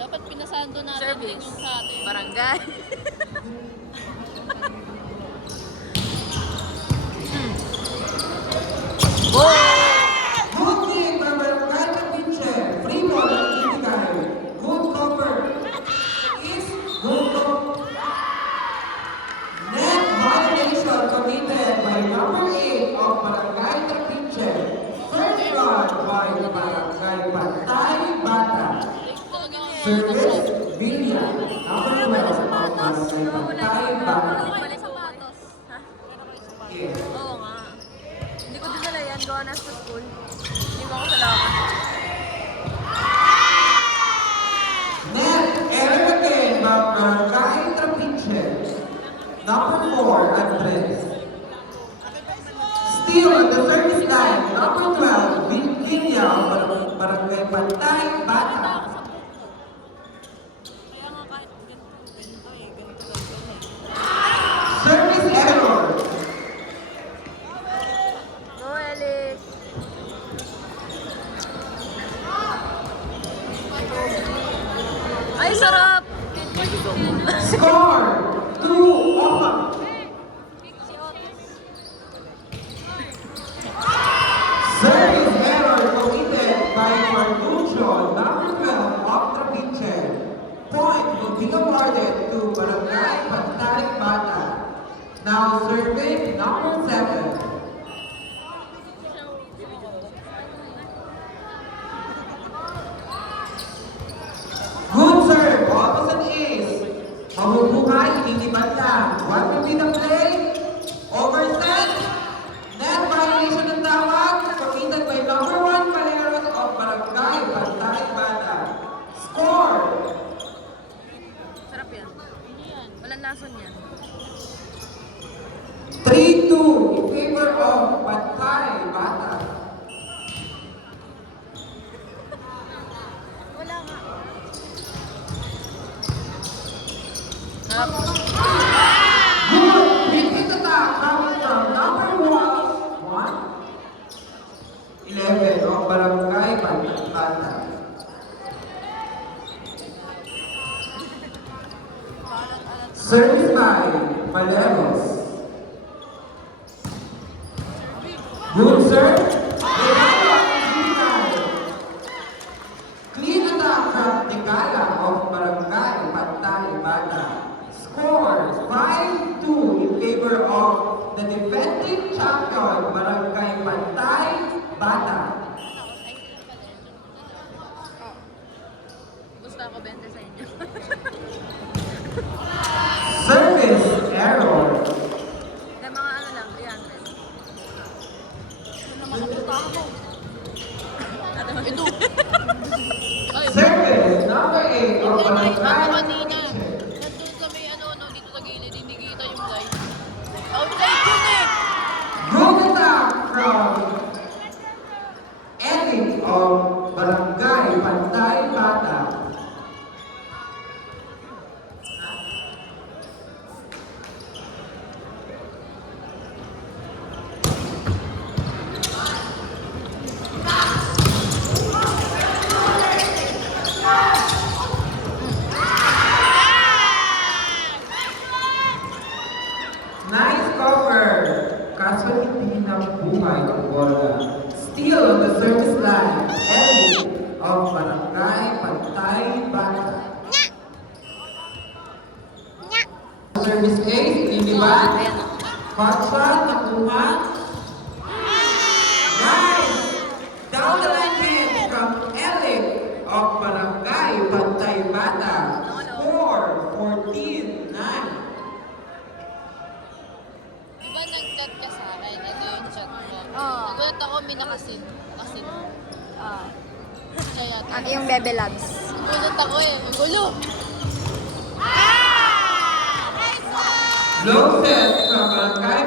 Dapat pinasando natin din Service. yung sa atin. Barangay. Good game from Barangay Campeche. Free ball at Itigay. Good cover. Is good cover. Net violation committed by number 8 of Barangay Campeche. First run by Barangay Pantay Bata. Service Villa. Number 12 of Barangay Pantay Bata. Wala sapatos. Ha? Yeah. Oo nga. Hindi ko dinala yan. Gawa na sa school. Hindi ko ako salamat. Net error again from Barangay Trapiche. Number 4, Andres. Still on the service line, number 12, Virginia of Barangay Pantay Bata. Kaya nga kahit ganito eh, ganito. Service error. Go, Ellie. Ay, sarap! Score 2-1. Service error committed by Marlucho, number 12 of Trapiche. Point will be awarded to Barangay Pantay Bata. Now serving number 7. Good serve, opposite ace. Mabubuhay, inilipat lang. What will be the play? Overset. Net violation ng tawag. Committed by number 1 Paleros of Barangay Pantay Bata. Score. Sarap yan. Walang lason yan. 3-2 in favor of Pantay Bata. Wala nga. Sarap. Good repeat attack coming from number 1. 11 of Barangay Pantay Bata. Service by Paleros. Good serve. Clean attack from Tigala of Barangay Pantay Bata. Score 5-2 in favor of the defending champion Barangay Pantay Bata. Gusto ako 20 sa inyo. Service error. Kaya mga ano lang, 300. Ito. Ay, Service number 8 of ano Barangay kanina? Pantay. Nandun sa may ano, dito sa gilid, hindi kita yung live. Outside yun eh! Good attack from Eric of Barangay Pantay Bata. Nice cover. Kaso hindi na buhay ang bola. Still on the service line, Eric of Barangay Pantay Bata. Service ace, liliban. Patron, nakuha. Nice. Down the line hit from Eric of Barangay Pantay Bata. Score 14-9. Diba nag-chat ka sa akin? Ito yung chat mo. Oo. Nagulat ako, may nakasin. Nakasin. Kaya, Ano yung Bebe Labs? nagulat ako eh. Ang gulo! Low set from Barangay